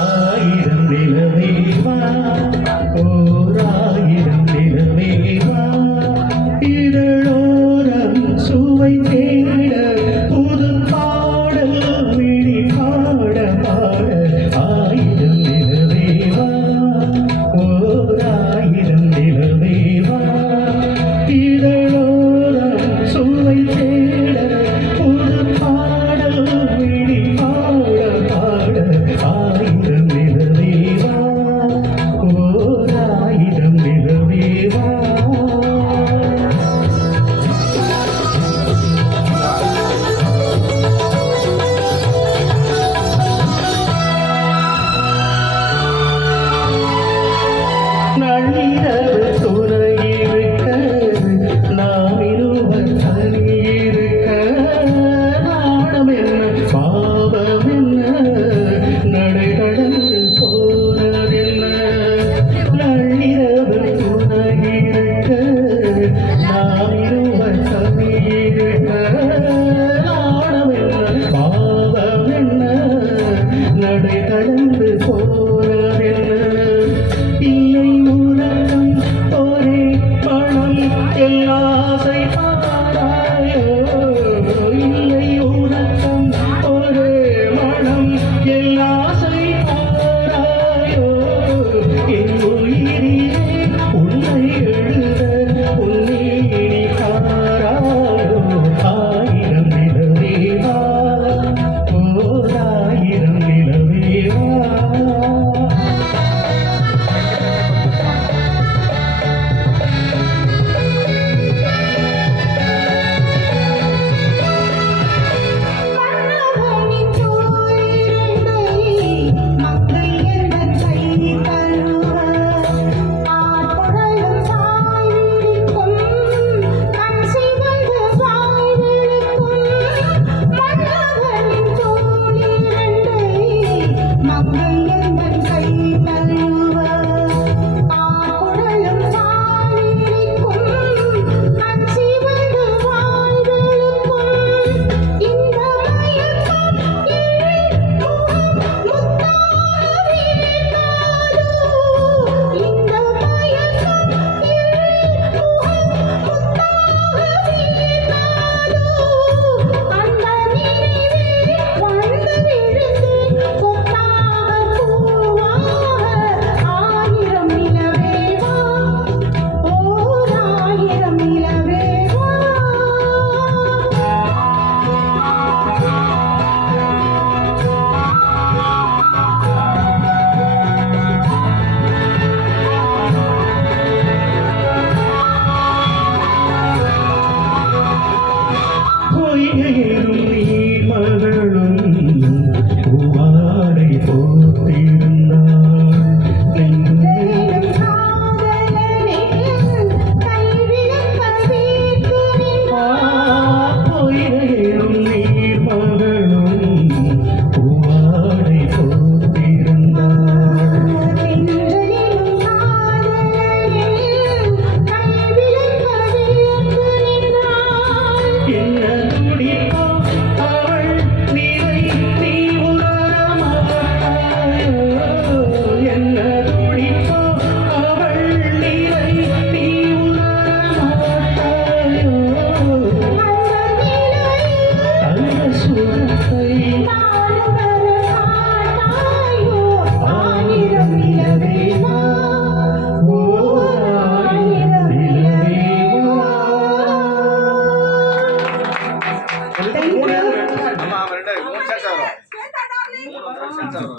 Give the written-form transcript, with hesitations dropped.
ஆயிரம் நிலவேவா ஓராயிரம் நிலவேவா இதழோரம் சுவை தேட புது பாடல் விழி பாட பாட ஆயிரம் நிலவேவா ஓராயிரம் நிலவேவா இதழோரம் சுவை தேட புது பாடல் விழி பாட பாட ஆயிரம் நிலவேவா ஓராயிரம் நிலவேவா நள்ளிரவு துணை இருக்க நாம் இருவர் தனி இருக்க நாணம் என்ன பாவம் என்ன நடை கடந்து போனதென்ன நள்ளிரவு துணை இருக்க நாம் இருவர் தனி இருக்க நாணம் என்ன பாவம் என்ன நடை கடந்து போனதென்ன இல்லை உலகம் ஒரே பணம் எல்லாசை பாராயோ இல்லை உலகம் ஒரே மனம் எல்லாசை பாராயோ என் உயிரிலே உன்னை எழுத உன்னீடி காராயோ ஆயிரம் நிலவேவா ஓராயிரம் நிலவேவா பொய்கையிலும் நீர் மகளும் பூவாடை போட்டிருந்தாள் பொய்கையிலும் நீர் மகளும் பூவாடை போட்டிருந்தாள் என்ன துடிப்போ அவள் நிலை நீ உணர மாட்டாயோ என்ன துடிப்போ அவள் நிலை நீ உணர மாட்டாயோ அந்த சுரத்தை ஆயிரம் நிலவேவா ஓராயிரம் நிலவேவா. ஆமா அவர்கிட்ட 3 சென்ஸ் வரும் 3 சென்ஸ் வரும்